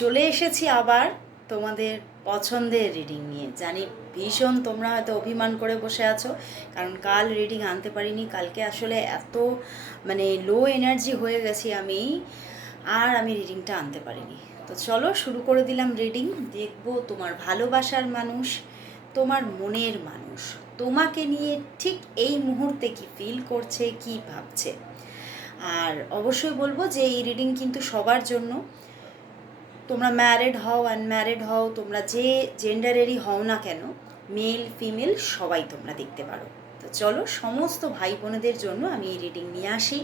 চলে এসেছি আবার তোমাদের পছন্দের রিডিং নিয়ে। জানি ভীষণ তোমরা হয়তো অভিমান করে বসে আছো, কারণ কাল রিডিং আনতে পারিনি। কালকে আসলে এত লো এনার্জি হয়ে গেছি আমি রিডিংটা আনতে পারিনি। তো চলো শুরু করে দিলাম রিডিং। দেখবো তোমার ভালোবাসার মানুষ, তোমার মনের মানুষ তোমাকে নিয়ে ঠিক এই মুহূর্তে কি ফিল করছে, কি ভাবছে। আর অবশ্যই বলবো যে এই রিডিং কিন্তু সবার জন্য। তোমরা ম্যারিড হও, আনম্যারিড হও, তোমরা যে জেন্ডারেরই হও না কেন, মেল ফিমেল সবাই তোমরা দেখতে পারো। তো চলো, সমস্ত ভাই বোনেদের জন্য আমি এই রিডিং নিয়ে আসি।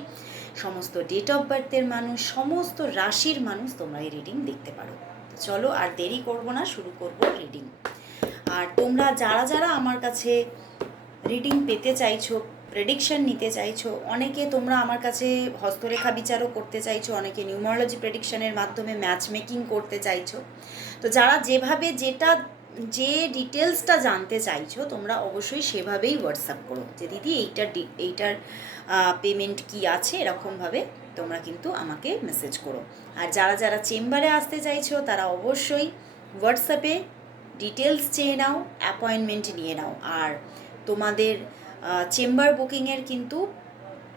সমস্ত ডেট অফ বার্থের মানুষ, সমস্ত রাশির মানুষ তোমরা এই রিডিং দেখতে পারো। তো চলো আর দেরি করব না, শুরু করব রিডিং। আর তোমরা যারা যারা আমার কাছে রিডিং পেতে চাইছো, প্রেডিকশন নিতে চাইছো, অনেকে তোমরা আমার কাছে হস্তরেখা বিচারও করতে চাইছো, অনেকে নিউমারোলজি প্রেডিকশনের মাধ্যমে ম্যাচ মেকিং করতে চাইছো। তো যারা যেভাবে যে ডিটেলসটা জানতে চাইছো, তোমরা অবশ্যই সেভাবেই হোয়াটসঅ্যাপ করো যে দিদি এইটার পেমেন্ট কি আছে, এরকমভাবে তোমরা কিন্তু আমাকে মেসেজ করো। আর যারা যারা চেম্বারে আসতে চাইছো, তারা অবশ্যই হোয়াটসঅ্যাপে ডিটেলস চেয়ে নাও, অ্যাপয়েন্টমেন্ট নিয়ে নাও। আর তোমাদের চেম্বার বুকিংয়ের কিন্তু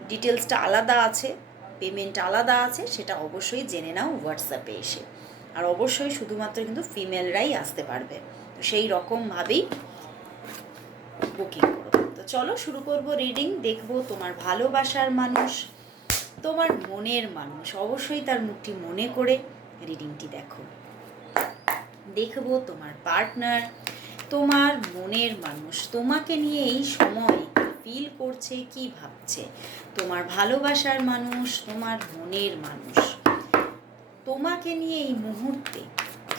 ডিটেলসটা আলাদা আছে, পেমেন্ট আলাদা আছে, সেটা অবশ্যই জেনে নাও হোয়াটসঅ্যাপে এসে। আর অবশ্যই শুধুমাত্র কিন্তু ফিমেলরাই আসতে পারবে, তো সেই রকমভাবেই বুকিং করো। তো চলো শুরু করব রিডিং। দেখবো তোমার ভালোবাসার মানুষ, তোমার মনের মানুষ, অবশ্যই তার মুখটি মনে করে রিডিংটি দেখো। দেখবো তোমার পার্টনার, তোমার মনের মানুষ তোমাকে নিয়ে এই সময় ফিল করছে, কি ভাবছে। তোমার ভালোবাসার মানুষ, তোমার মনের মানুষ তোমাকে নিয়ে এই মুহূর্তে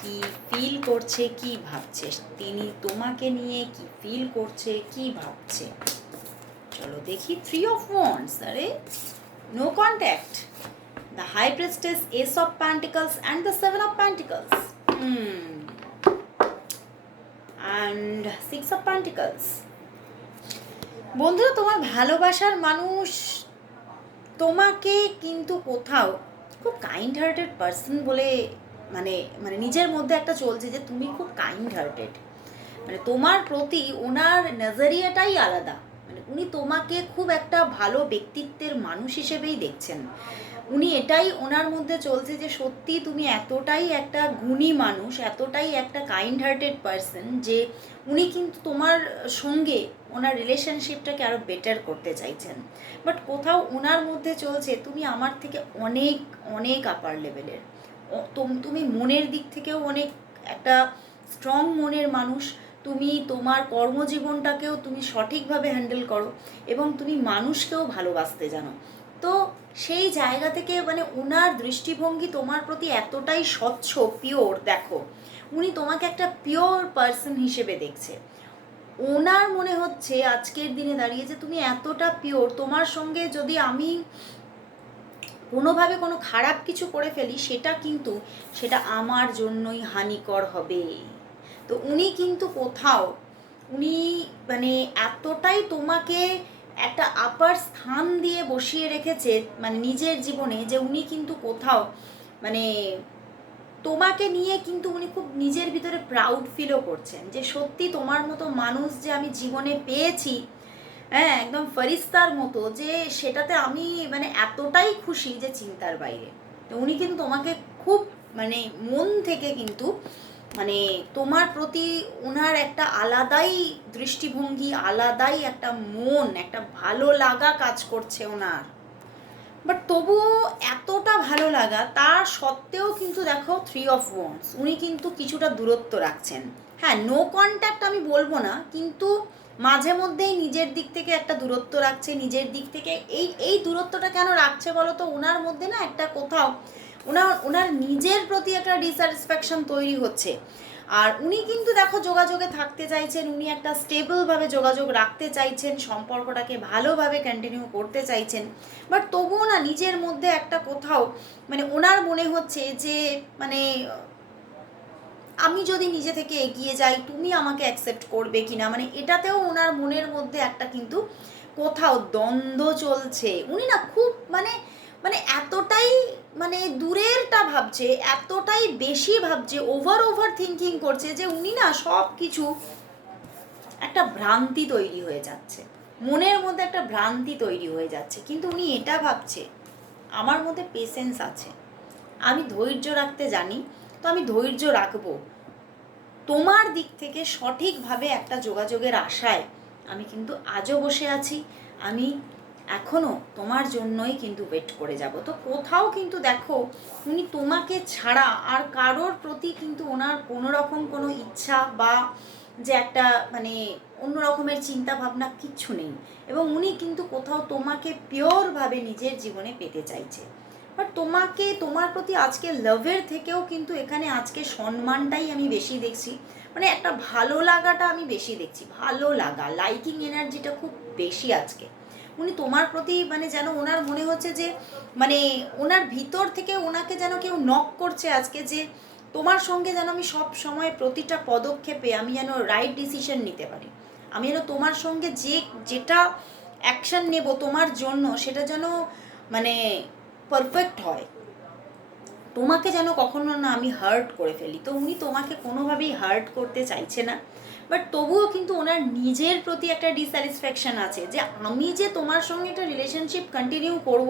কি ফিল করছে, কি ভাবছে। তিনি তোমাকে নিয়ে কি ফিল করছে, কি ভাবছে। চলো দেখি। 3 of Wands, আরে no contact, the High Priestess, Ace of Pentacles and the 7 of Pentacles, and 6 of Pentacles। বন্ধুরা, তোমার ভালোবাসার মানুষ তোমাকে কিন্তু কোথাও খুব কাইন্ড হার্টেড পার্সন বলে মানে মানে নিজের মধ্যে একটা চলছে যে তুমি খুব কাইন্ড হার্টেড। তোমার প্রতি ওনার নজরিয়াটাই আলাদা। উনি তোমাকে খুব একটা ভালো ব্যক্তিত্বের মানুষ হিসেবেই দেখছেন। উনি এটাই ওনার মধ্যে চলছে যে সত্যি তুমি এতটাই একটা গুণী মানুষ, এতটাই একটা কাইন্ড হার্টেড পার্সন যে উনি কিন্তু তোমার সঙ্গে ওনার রিলেশনশিপটাকে আরও বেটার করতে চাইছেন। বাট কোথাও ওনার মধ্যে চলছে তুমি আমার থেকে অনেক অনেক আপার লেভেলের, তুমি মনের দিক থেকেও অনেক একটা স্ট্রং মনের মানুষ। তুমি তোমার কর্মজীবনটাকেও তুমি সঠিকভাবে হ্যান্ডেল করো এবং তুমি মানুষকেও ভালোবাসতে জানো। তো সেই জায়গা থেকে ওনার দৃষ্টিভঙ্গি তোমার প্রতি এতটাই স্বচ্ছ, পিওর। দেখো, উনি তোমাকে একটা পিওর পার্সন হিসেবে দেখছে। ওনার মনে হচ্ছে আজকের দিনে দাঁড়িয়ে যে তুমি এতটা পিওর, তোমার সঙ্গে যদি আমি কোনোভাবে কোনো খারাপ কিছু করে ফেলি, সেটা আমার জন্যই হানিকর হবে। তো উনি কিন্তু কোথাও উনি এতটাই তোমাকে একটা আপার স্থান দিয়ে বসিয়ে রেখেছে নিজের জীবনে, যে উনি কিন্তু কোথাও তোমাকে নিয়ে কিন্তু উনি খুব নিজের ভিতরে প্রাউড ফিলও করছেন যে সত্যি তোমার মতো মানুষ যে আমি জীবনে পেয়েছি, হ্যাঁ, একদম ফরিস্তার মতো, যে সেটাতে আমি এতটাই খুশি যে চিন্তার বাইরে। তো উনি কিন্তু তোমাকে খুব মন থেকে কিন্তু তোমার প্রতি ওনার একটা আলাদাই দৃষ্টিভঙ্গি, আলাদাই একটা মন, একটা ভালো লাগা কাজ করছে ওনার। বাট তবুও এতটা ভালো লাগা তার সত্ত্বেও কিন্তু দেখো 3 of Wands, উনি কিন্তু কিছুটা দূরত্ব রাখছেন। হ্যাঁ, নো কন্ট্যাক্ট আমি বলবো না, কিন্তু মাঝে মধ্যেই নিজের দিক থেকে একটা দূরত্ব রাখছে। নিজের দিক থেকে এই দূরত্বটা কেন রাখছে বলো তো? ওনার মধ্যে না একটা কোথাও ওনার নিজের প্রতি একটা ডিস্যাটিসফ্যাকশন তৈরি হচ্ছে। আর উনি কিন্তু দেখো যোগাযোগে থাকতে চাইছেন, উনি একটা স্টেবলভাবে যোগাযোগ রাখতে চাইছেন, সম্পর্কটাকে ভালোভাবে কন্টিনিউ করতে চাইছেন। বাট তবুও না নিজের মধ্যে একটা কোথাও ওনার মনে হচ্ছে যে আমি যদি নিজে থেকে এগিয়ে যাই, তুমি আমাকে অ্যাকসেপ্ট করবে কিনা, এটাতেও ওনার মনের মধ্যে একটা কিন্তু কোথাও দ্বন্দ্ব চলছে। উনি না খুব মানে এতটাই মানে দূরেরটা ভাবছে, এতটাই বেশি ভাবছে, ওভার থিঙ্কিং করছে যে উনি না সব কিছু একটা ভ্রান্তি তৈরি হয়ে যাচ্ছে, মনের মধ্যে একটা ভ্রান্তি তৈরি হয়ে যাচ্ছে। কিন্তু উনি এটা ভাবছে আমার মধ্যে পেশেন্স আছে, আমি ধৈর্য রাখতে জানি, তো আমি ধৈর্য রাখবো। তোমার দিক থেকে সঠিকভাবে একটা যোগাযোগের আশায় আমি কিন্তু আজও বসে আছি, আমি এখনও তোমার জন্যই কিন্তু ওয়েট করে যাব। তো কোথাও কিন্তু দেখো উনি তোমাকে ছাড়া আর কারোর প্রতি কিন্তু ওনার কোনো রকম কোনো ইচ্ছা বা যে একটা মানে অন্য রকমের চিন্তা ভাবনা কিচ্ছু নেই, এবং উনি কিন্তু কোথাও তোমাকে পিওরভাবে নিজের জীবনে পেতে চাইছে। বাট তোমাকে, তোমার প্রতি আজকে লাভের থেকেও কিন্তু এখানে আজকে সম্মানটাই আমি বেশি দেখছি, মানে একটা ভালো লাগাটা আমি বেশি দেখছি, ভালো লাগা, লাইকিং এনার্জিটা খুব বেশি আজকে। উনি তোমার প্রতি মানে যেন ওনার মনে হচ্ছে যে মানে ওনার ভিতর থেকে ওনাকে যেন কেউ নক করছে আজকে, যে তোমার সঙ্গে যেন আমি সব সময় প্রতিটা পদক্ষেপে আমি যেন রাইট ডিসিশন নিতে পারি, আমি যেন তোমার সঙ্গে যেটা অ্যাকশন নেব তোমার জন্য সেটা যেন মানে পারফেক্ট হয়, তোমাকে যেন কখনো না আমি হার্ট করে ফেলি। তো উনি তোমাকে কোনোভাবেই হার্ট করতে চাইছে না, বাট তবুও কিন্তু ওনার নিজের প্রতি একটা ডিস্যাটিসফ্যাকশন আছে যে আমি যে তোমার সঙ্গে একটা রিলেশনশিপ কন্টিনিউ করব,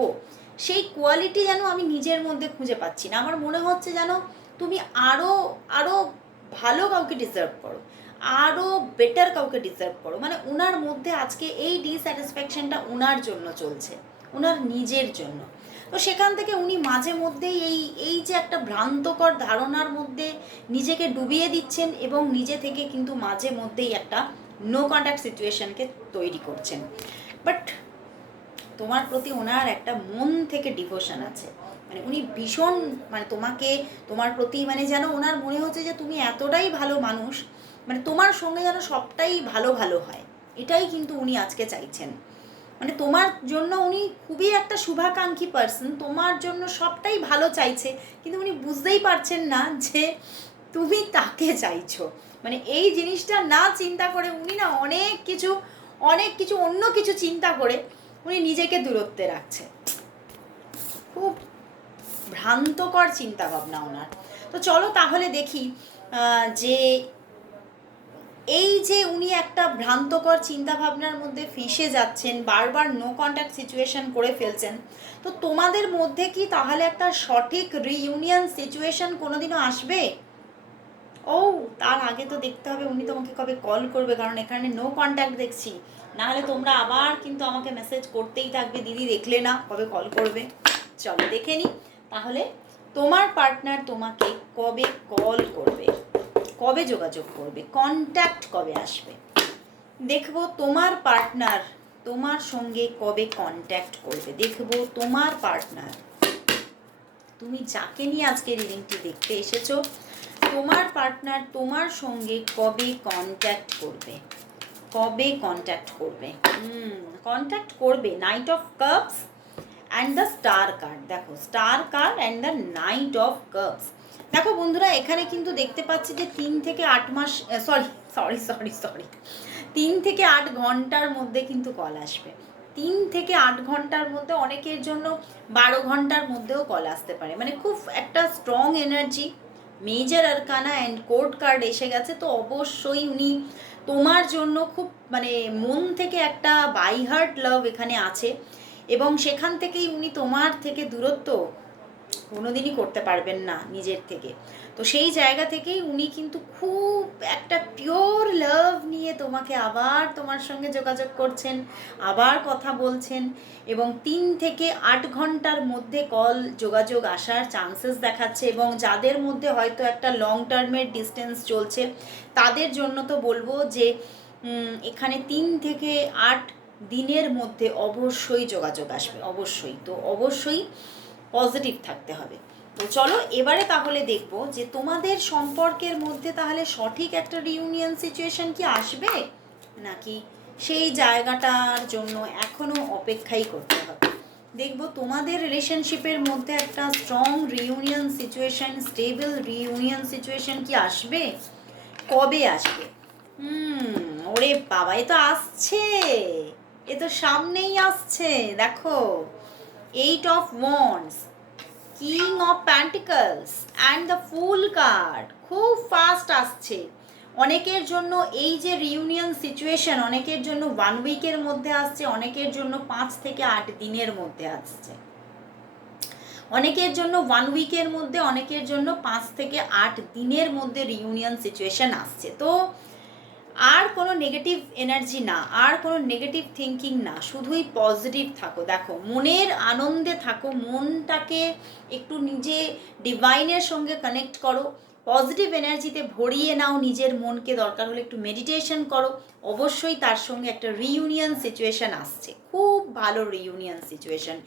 সেই কোয়ালিটি যেন আমি নিজের মধ্যে খুঁজে পাচ্ছি না। আমার মনে হচ্ছে যেন তুমি আরও আরও ভালো কাউকে ডিজার্ভ করো, আরও বেটার কাউকে ডিজার্ভ করো। মানে ওনার মধ্যে আজকে এই ডিস্যাটিসফ্যাকশনটা ওনার জন্য চলছে, ওনার নিজের জন্য। তো সেখান থেকে উনি মাঝে মধ্যেই এই এই যে একটা ভ্রান্তকর ধারণার মধ্যে নিজেকে ডুবিয়ে দিচ্ছেন, এবং নিজে থেকে কিন্তু মাঝে মধ্যেই একটা নো কন্ট্যাক্ট সিচুয়েশনকে তৈরি করছেন। বাট তোমার প্রতি ওনার একটা মন থেকে ডিভোশন আছে, মানে উনি ভীষণ মানে তোমাকে, তোমার প্রতি মানে যেন ওনার মনে হচ্ছে যে তুমি এতটাই ভালো মানুষ, মানে তোমার সঙ্গে যেন সবটাই ভালো ভালো হয়, এটাই কিন্তু উনি আজকে চাইছেন। মানে তোমার জন্য উনি খুবই একটা শুভাকাঙ্ক্ষী পার্সন, তোমার জন্য সবটাই ভালো চাইছে, কিন্তু উনি বুঝতেই পারছেন না যে তুমি তাকে চাইছো। মানে এই জিনিসটা না চিন্তা করে উনি না অনেক কিছু অন্য কিছু চিন্তা করে উনি নিজেকে দূরত্বে রাখছে। খুব ভ্রান্তকর চিন্তা ভাবনা ওনার। তো চলো তাহলে দেখি যে এই যে উনি একটা ভ্রান্তকর চিন্তাভাবনার মধ্যে ফেঁসে যাচ্ছেন, বারবার নো কন্ট্যাক্ট সিচুয়েশন করে ফেলছেন, তো তোমাদের মধ্যে কি তাহলে একটা সঠিক রিইউনিয়ন সিচুয়েশন কোনোদিনও আসবে? ও, তার আগে তো দেখতে হবে উনি তোমাকে কবে কল করবে, কারণ এখানে নো কন্ট্যাক্ট দেখছি। নাহলে তোমরা আবার কিন্তু আমাকে মেসেজ করতেই থাকবে, দিদি দেখলে না কবে কল করবে। চলো দেখে নিই তাহলে তোমার পার্টনার তোমাকে কবে কল করবে, কবে যোগাযোগ করবে, কন্ট্যাক্ট কবে আসবে। দেখবো তোমার পার্টনার তোমার সঙ্গে কবে কন্ট্যাক্ট করবে, দেখবো তোমার পার্টনার, তুমি যাকে নিয়ে আজকে রিডিংটি দেখতে এসেছো, তোমার পার্টনার তোমার সঙ্গে কবে কন্ট্যাক্ট করবে, কবে কন্ট্যাক্ট করবে। কন্ট্যাক্ট করবে। Knight of cups and the star card, দেখো star card and the knight of cups. দেখো বন্ধুরা, এখানে কিন্তু দেখতে পাচ্ছি যে 3 থেকে 8 মাস, সরি 3 থেকে 8 ঘন্টার মধ্যে কিন্তু কল আসবে। 3 থেকে 8 ঘন্টার মধ্যে, অনেকের জন্য 12 ঘন্টার মধ্যেও কল আসতে পারে। মানে খুব একটা strong energy, major arcana and court card এসে গেছে। তো অবশ্যই উনি তোমার জন্য খুব মানে মন থেকে একটা বাই হার্ট লাভ এখানে আছে, এবং সেখান থেকেই উনি তোমার থেকে দূরত্ব কোনোদিনই করতে পারবেন না নিজের থেকে। তো সেই জায়গা থেকেই উনি কিন্তু খুব একটা পিওর লাভ নিয়ে তোমাকে আবার তোমার সঙ্গে যোগাযোগ করছেন, আবার কথা বলছেন, এবং 3 থেকে 8 ঘন্টার মধ্যে কল যোগাযোগ আসার চান্সেস দেখাচ্ছে। এবং যাদের মধ্যে হয়তো একটা লং টার্মের ডিস্টেন্স চলছে তাদের জন্য তো বলবো যে এখানে 3 থেকে 8 দিনের মধ্যে অবশ্যই যোগাযোগ আসবে, অবশ্যই। তো অবশ্যই পজিটিভ থাকতে হবে। তো চলো এবারে তাহলে দেখব যে তোমাদের সম্পর্কের মধ্যে তাহলে সঠিক একটা রিউনিয়ন সিচুয়েশন কি আসবে, নাকি সেই জায়গাটার জন্য এখনো অপেক্ষাই করতে হবে। দেখব তোমাদের রিলেশনশিপের মধ্যে একটা strong reunion situation, stable reunion situation কি আসবে, কবে আসবে। ওরে বাবা, এ তো আসছে, এ তো সামনেই আসছে। দেখো eight of wands, king of pentacles and the fool card. খুব ফাস্ট আসছে অনেকের জন্য এই যে রিউনিয়ন সিচুয়েশন, অনেকের জন্য 1 উইকের মধ্যে আসছে, অনেকের জন্য 5 থেকে 8 দিনের মধ্যে আসছে, অনেকের জন্য 1 উইকের মধ্যে, অনেকের জন্য 5 থেকে 8 দিনের মধ্যে রিউনিয়ন সিচুয়েশন আসছে। তো আর কোনো নেগেটিভ এনার্জি না, আর কোনো নেগেটিভ থিঙ্কিং না, শুধুই পজিটিভ থাকো। দেখো, মনের আনন্দে থাকো, মনটাকে একটু নিজে ডিভাইনের সঙ্গে কানেক্ট করো, পজিটিভ এনার্জিতে ভরিয়ে নাও নিজের মনকে, দরকার হলে একটু মেডিটেশন করো। অবশ্যই তার সঙ্গে একটা রিইউনিয়ন সিচুয়েশন আসছে, খুব ভালো রিইউনিয়ন সিচুয়েশন,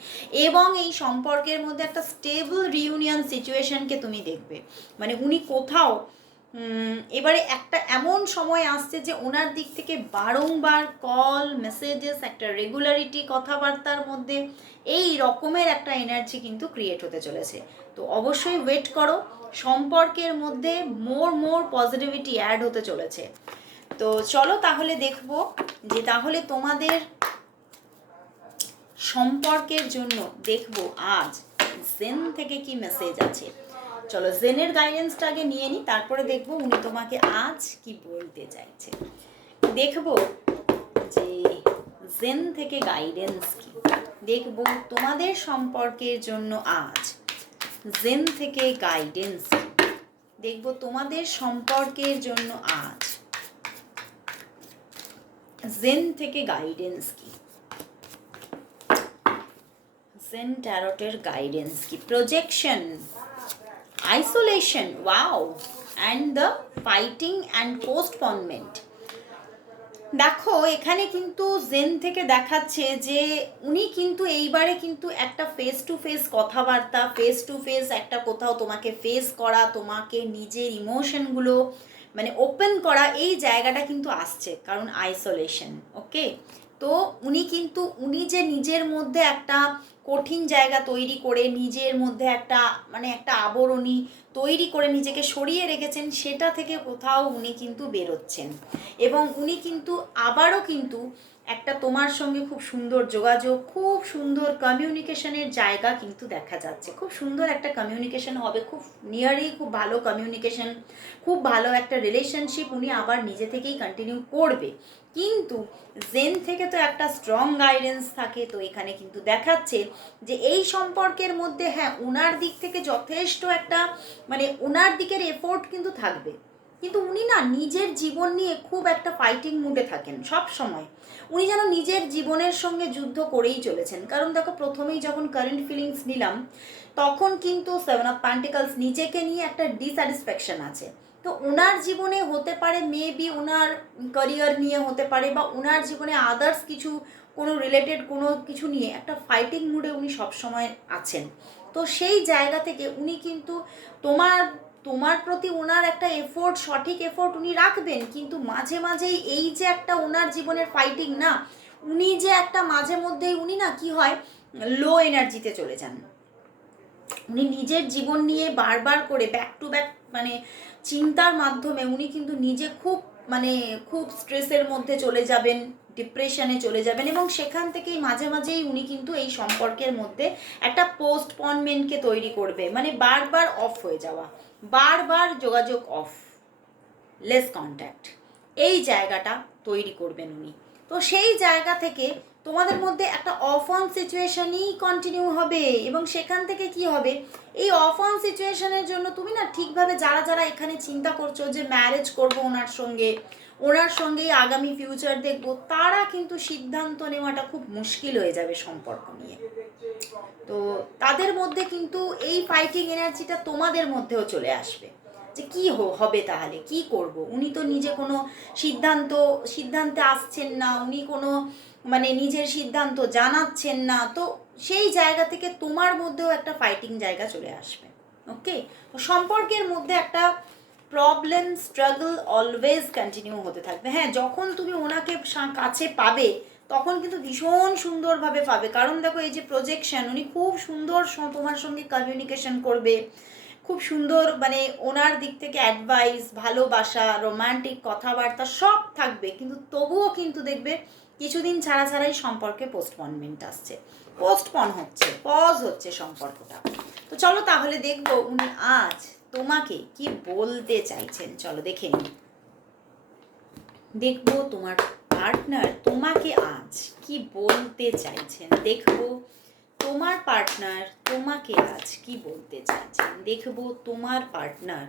এবং এই সম্পর্কের মধ্যে একটা স্টেবল রিইউনিয়ন সিচুয়েশনকে তুমি দেখবে। মানে উনি কোথাও এবারে একটা এমন সময় আসছে যে ওনার দিক থেকে বারংবার কল, মেসেজেস, একটা রেগুলারিটি কথাবার্তার মধ্যে এই রকমের একটা এনার্জি কিন্তু ক্রিয়েট হতে চলেছে। তো অবশ্যই ওয়েট করো, সম্পর্কের মধ্যে মোর পজিটিভিটি অ্যাড হতে চলেছে। তো চলো তাহলে দেখবো যে তাহলে তোমাদের সম্পর্কের জন্য দেখবো আজ জেন থেকে কি মেসেজ আছে। চলো জেনের গাইডেন্সটা আগে নিয়ে নিই, তারপরে দেখবো উনি তোমাকে আজ কি বলতে চাইছে। দেখবো যে জেন থেকে গাইডেন্স কি, দেখবো তোমাদের সম্পর্কের জন্য আজ জেন থেকে গাইডেন্স কি, দেখবো তোমাদের সম্পর্কের জন্য আজ জেন থেকে গাইডেন্স কি। জেন ট্যারটের গাইডেন্স কি, projection, isolation, wow, and the fighting and postponement. দেখো এখানে কিন্তু জেন থেকে দেখাচ্ছে যে উনি কিন্তু এইবারে কিন্তু একটা ফেস টু ফেস কথাবার্তা, ফেস টু ফেস একটা কোথাও তোমাকে ফেস করা, তোমাকে নিজের ইমোশনগুলো মানে ওপেন করা, এই জায়গাটা কিন্তু আসছে, কারণ আইসোলেশন। ওকে, তো উনি যে নিজের মধ্যে একটা কঠিন জায়গা তৈরি করে, নিজের মধ্যে একটা মানে একটা আবরণী তৈরি করে নিজেকে সরিয়ে রেখেছেন, সেটা থেকে কোথাও উনি কিন্তু বেরোচ্ছেন, এবং উনি কিন্তু আবারও কিন্তু একটা তোমার সঙ্গে খুব সুন্দর যোগাযোগ, খুব সুন্দর কমিউনিকেশনের জায়গা কিন্তু দেখা যাচ্ছে, খুব সুন্দর একটা কমিউনিকেশন হবে, খুব নিয়ারই খুব ভালো কমিউনিকেশন, খুব ভালো একটা রিলেশনশিপ উনি আবার নিজে থেকেই কন্টিনিউ করবে। কিন্তু জেন থেকে তো একটা স্ট্রং গাইডেন্স থাকে, তো এখানে কিন্তু দেখাচ্ছে যে এই সম্পর্কের মধ্যে হ্যাঁ ওনার দিক থেকে যথেষ্ট একটা মানে ওনার দিকের এফোর্ট কিন্তু থাকবে, কিন্তু উনি না নিজের জীবন নিয়ে খুব একটা ফাইটিং মুডে থাকেন সব সময়। উনি যেন নিজের জীবনের সঙ্গে যুদ্ধ করেই চলেছেন, কারণ দেখো প্রথমেই যখন কারেন্ট ফিলিংস নিলাম তখন কিন্তু 7 অফ পেন্টিকলস নিজেকে নিয়ে একটা ডিস্যাটিসফ্যাকশন আছে। তো ওনার জীবনে হতে পারে মেবি ওনার ক্যারিয়ার নিয়ে হতে পারে, বা ওনার জীবনে আদার্স কিছু কোনো রিলেটেড কোনো কিছু নিয়ে একটা ফাইটিং মুডে উনি সবসময় আছেন। তো সেই জায়গা থেকে উনি কিন্তু তোমার প্রতি ওনার একটা এফোর্ট, সঠিক এফোর্ট উনি রাখবেন, কিন্তু মাঝে মাঝেই এই যে একটা ওনার জীবনের ফাইটিং না, উনি যে একটা মাঝে মধ্যেই উনি না কি হয় লো এনার্জিতে চলে যান, উনি নিজের জীবন নিয়ে বারবার করে ব্যাক টু ব্যাক মানে চিন্তার মাধ্যমে উনি কিন্তু নিজে খুব স্ট্রেসের মধ্যে চলে যাবেন, ডিপ্রেশনে চলে যাবেন, এবং সেখান থেকেই মাঝে মাঝেই উনি কিন্তু এই সম্পর্কের মধ্যে একটা পোস্টপনমেন্টকে তৈরি করবে, মানে বারবার অফ হয়ে যাওয়া, বারবার যোগাযোগ অফ, লেস কন্ট্যাক্ট, এই জায়গাটা তৈরি করবেন উনি। তো সেই জায়গা থেকে তোমাদের মধ্যে একটা অফ অন সিচুয়েশনই কন্টিনিউ হবে, এবং সেখান থেকে কি হবে এই অফ অন সিচুয়েশনের জন্য তুমি না ঠিকভাবে যারা এখানে চিন্তা করছো যে ম্যারেজ করবো ওনার সঙ্গেই আগামী ফিউচার দেখবো, তারা কিন্তু সিদ্ধান্ত নেওয়াটা খুব মুশকিল হয়ে যাবে সম্পর্ক নিয়ে। তো তাদের মধ্যে কিন্তু এই ফাইটিং এনার্জিটা তোমাদের মধ্যেও চলে আসবে যে কি হবে, তাহলে কি করব, উনি তো নিজে কোনো সিদ্ধান্তে আসছেন না, উনি কোনো মানে নিজের সিদ্ধান্ত জানাচ্ছেন না, তো সেই জায়গা থেকে তোমার মধ্যেও একটা ফাইটিং জায়গা চলে আসবে। ওকে, তো সম্পর্কের মধ্যে একটা প্রবলেম, স্ট্রাগল অলওয়েজ কন্টিনিউ হতে থাকবে। হ্যাঁ, যখন তুমি ওনাকে কাছে পাবে তখন কিন্তু ভীষণ সুন্দরভাবে পাবে, কারণ দেখো এই যে প্রজেকশন, উনি খুব সুন্দর তোমার সঙ্গে কমিউনিকেশন করবে, খুব সুন্দর মানে ওনার দিক থেকে অ্যাডভাইস, ভালোবাসা, রোমান্টিক কথাবার্তা সব থাকবে, কিন্তু তবুও কিন্তু দেখবে কিছুদিন ছাড়াই সম্পর্কে পোস্টপনমেন্ট আসছে। পোস্টপন হচ্ছে, পজ হচ্ছে সম্পর্কটা। তো চলো তাহলে দেখবো উনি আজ তোমাকে কি বলতে চাইছেন। চলো দেখে নিই। দেখবো তোমার পার্টনার তোমাকে আজ কি বলতে চাইছেন। দেখবো তোমার পার্টনার তোমাকে আজ কি বলতে চাইছেন। দেখবো তোমার পার্টনার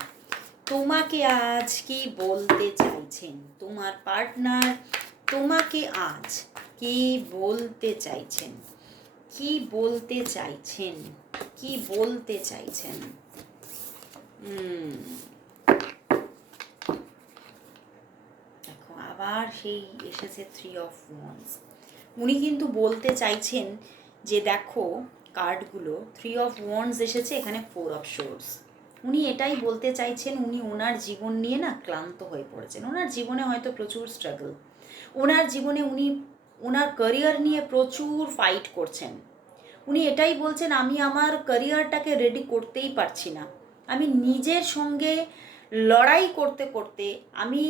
তোমাকে আজ কি বলতে চাইছেন। তোমার পার্টনার তোমাকে আজ কি বলতে চাইছেন। কি বলতে চাইছেন, কি বলতে চাইছেন। দেখো আবার সেই এসেছে 3 অফ ওয়ান্স। উনি কিন্তু বলতে চাইছেন যে দেখো কার্ডগুলো 3 অফ ওয়ান্স এসেছে, এখানে 4 অফ শোর্স। উনি এটাই বলতে চাইছেন উনি ওনার জীবন নিয়ে না ক্লান্ত হয়ে পড়েছেন। ওনার জীবনে হয়তো প্রচুর স্ট্রাগল, ওনার জীবনে উনি ওনার ক্যারিয়ার নিয়ে প্রচুর ফাইট করছেন। উনি এটাই বলছেন আমি আমার ক্যারিয়ারটাকে রেডি করতেই পারছি না। আমি নিজের সঙ্গে লড়াই করতে করতে আমি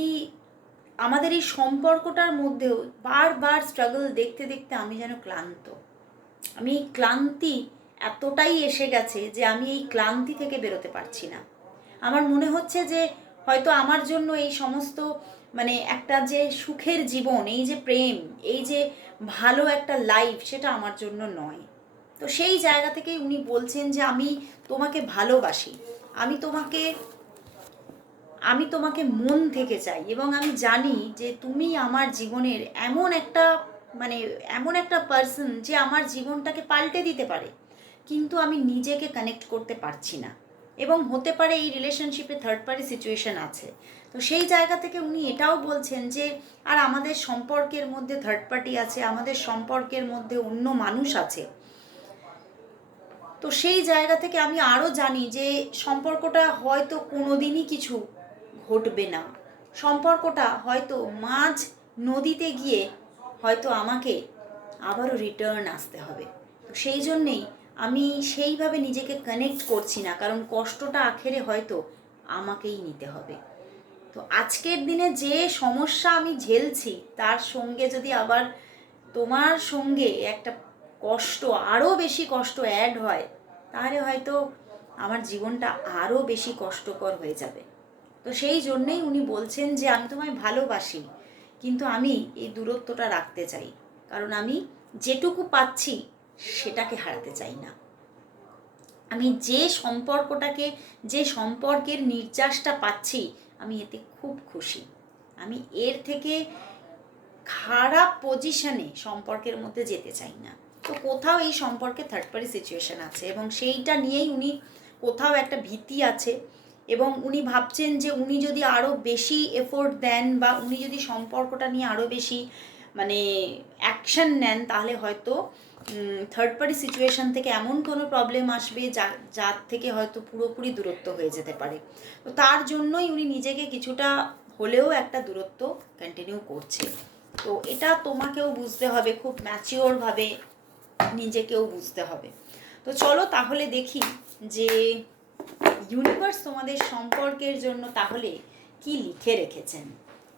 আমাদের এই সম্পর্কটার মধ্যেও বারবার স্ট্রাগল দেখতে দেখতে আমি যেন ক্লান্ত। আমি এই ক্লান্তি এতটাই এসে গেছে যে আমি এই ক্লান্তি থেকে বেরোতে পারছি না। আমার মনে হচ্ছে যে হয়তো আমার জন্য এই সমস্ত মানে একটা যে সুখের জীবন, এই যে প্রেম, এই যে ভালো একটা লাইফ, সেটা আমার জন্য নয়। তো সেই জায়গা থেকেই উনি বলছেন যে আমি তোমাকে ভালোবাসি, আমি তোমাকে আমি তোমাকে মন থেকে চাই, এবং আমি জানি যে তুমি আমার জীবনের এমন একটা পার্সন যে আমার জীবনটাকে পাল্টে দিতে পারে। কিন্তু আমি নিজেকে কানেক্ট করতে পারছি না, এবং হতে পারে এই রিলেশনশিপে থার্ড পার্টি সিচুয়েশন আছে। তো সেই জায়গা থেকে উনি এটাও বলছেন যে আর আমাদের সম্পর্কের মধ্যে থার্ড পার্টি আছে, আমাদের সম্পর্কের মধ্যে অন্য মানুষ আছে। তো সেই জায়গা থেকে আমি আরও জানি যে সম্পর্কটা হয়তো কোনোদিনই কিছু ঘটবে না। সম্পর্কটা হয়তো মাঝ নদীতে গিয়ে হয়তো আমাকে আবারও রিটার্ন আসতে হবে। তো সেই জন্যেই আমি সেইভাবে নিজেকে কানেক্ট করছি না, কারণ কষ্টটা আখেরে হয়তো আমাকেই নিতে হবে। তো আজকের দিনে যে সমস্যা আমি ঝেলছি তার সঙ্গে যদি আবার তোমার সঙ্গে একটা কষ্ট, আরও বেশি কষ্ট অ্যাড হয়, তাহলে হয়তো আমার জীবনটা আরও বেশি কষ্টকর হয়ে যাবে। তো সেই জন্যেই উনি বলছেন যে আমি তোমায় ভালোবাসি, কিন্তু আমি এই দূরত্বটা রাখতে চাই, কারণ আমি যেটুকু পাচ্ছি সেটাকে হারাতে চাই না। আমি যে সম্পর্কের নির্যাসটা পাচ্ছি আমি এতে খুব খুশি। আমি এর থেকে খারাপ পজিশনে সম্পর্কের মধ্যে যেতে চাই না। তো কোথাও এই সম্পর্কে থার্ড পার্টি সিচুয়েশন আছে, এবং সেইটা নিয়েই উনি কোথাও একটা ভীতি আছে, এবং উনি ভাবছেন যে উনি যদি আরও বেশি এফোর্ট দেন বা উনি যদি সম্পর্কটা নিয়ে আরও বেশি মানে অ্যাকশন নেন, তাহলে হয়তো থার্ড পার্টি সিচুয়েশন থেকে এমন কোনো প্রবলেম আসবে যার থেকে হয়তো পুরোপুরি দূরত্ব হয়ে যেতে পারে। তো তার জন্যই উনি নিজেকে কিছুটা হলেও একটা দূরত্ব কন্টিনিউ করছে। তো এটা তোমাকেও বুঝতে হবে, খুব ম্যাচিওরভাবে নিজেকেও বুঝতে হবে। তো চলো তাহলে দেখি যে ইউনিভার্স তোমাদের সম্পর্কের জন্য তাহলে কি লিখে রেখেছেন।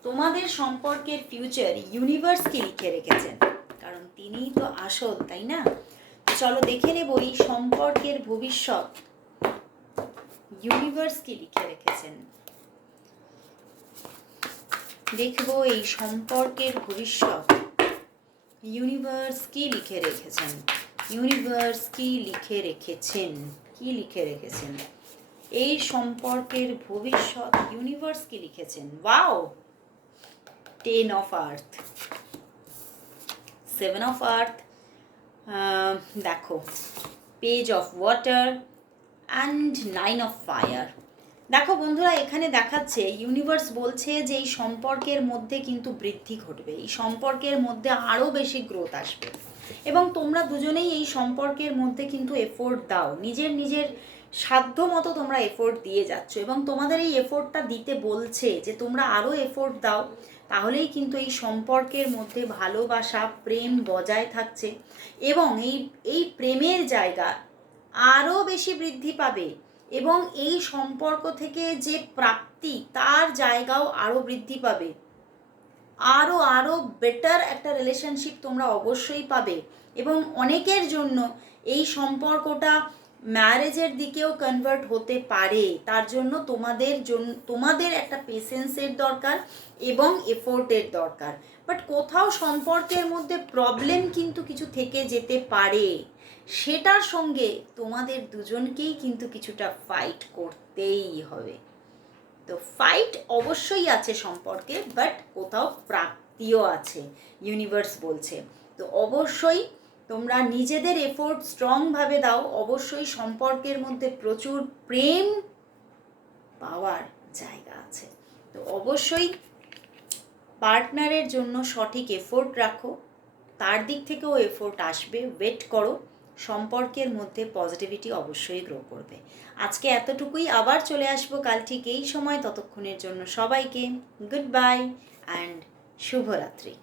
তোমাদের সম্পর্কের ফিউচার ইউনিভার্স কি লিখে রেখেছেন, কারণ তিনিই তো আসল, তাই না? চলো দেখে নেব এই সম্পর্কের ভবিষ্যৎ ইউনিভার্স কি লিখে রেখেছেন। দেখব এই সম্পর্কের ভবিষ্যৎ ইউনিভার্স কি লিখে রেখেছেন। ইউনিভার্স কি লিখে রেখেছেন, কি লিখে রেখেছেন এই সম্পর্কের ভবিষ্যৎ ইউনিভার্স কি লিখেছেন। Wow, 10 of earth, 7 of earth, দেখো page of water and 9 of fire. দেখো বন্ধুরা, এখানে দেখাচ্ছে ইউনিভার্স বলছে যে এই সম্পর্কের মধ্যে কিন্তু বৃদ্ধি ঘটবে, এই সম্পর্কের মধ্যে আরও বেশি গ্রোথ আসবে, এবং তোমরা দুজনেই এই সম্পর্কের মধ্যে কিন্তু এফোর্ট দাও, নিজের সাধ্য মতো তোমরা এফোর্ট দিয়ে যাচ্ছ, এবং তোমাদের এই এফোর্টটা দিতে বলছে যে তোমরা আরও এফোর্ট দাও, তাহলেই কিন্তু এই সম্পর্কের মধ্যে ভালোবাসা প্রেম বজায় থাকছে, এবং এই প্রেমের জায়গা আরও বেশি বৃদ্ধি পাবে, এবং এই সম্পর্ক থেকে যে প্রাপ্তি তার জায়গাও আরও বৃদ্ধি পাবে, আরও বেটার একটা রিলেশনশিপ তোমরা অবশ্যই পাবে, এবং অনেকের জন্য এই সম্পর্কটা ম্যারেজের দিকেও কনভার্ট হতে পারে। তার জন্য তোমাদের একটা পেশেন্সের দরকার এবং এফোর্টের দরকার। বাট কোথাও সম্পর্কের মধ্যে প্রবলেম কিন্তু কিছু থেকে যেতে পারে, সেটার সঙ্গে তোমাদের দুজনকেই কিন্তু কিছুটা ফাইট করতেই হবে। তো ফাইট অবশ্যই আছে সম্পর্কে, বাট কোথাও প্রাপ্তিও আছে, ইউনিভার্স বলছে। তো অবশ্যই তোমরা নিজেদের এফোর্ট স্ট্রংভাবে দাও। অবশ্যই সম্পর্কের মধ্যে প্রচুর প্রেম পাওয়ার জায়গা আছে। তো অবশ্যই পার্টনারের জন্য সঠিক এফোর্ট রাখো, তার দিক থেকেও এফোর্ট আসবে, ওয়েট করো। সম্পর্কের মধ্যে পজিটিভিটি অবশ্যই গ্রো করবে। আজকে এতটুকুই, আবার চলে আসবো কাল ঠিক এই সময়। ততক্ষণের জন্য সবাইকে গুড বাই অ্যান্ড শুভরাত্রি।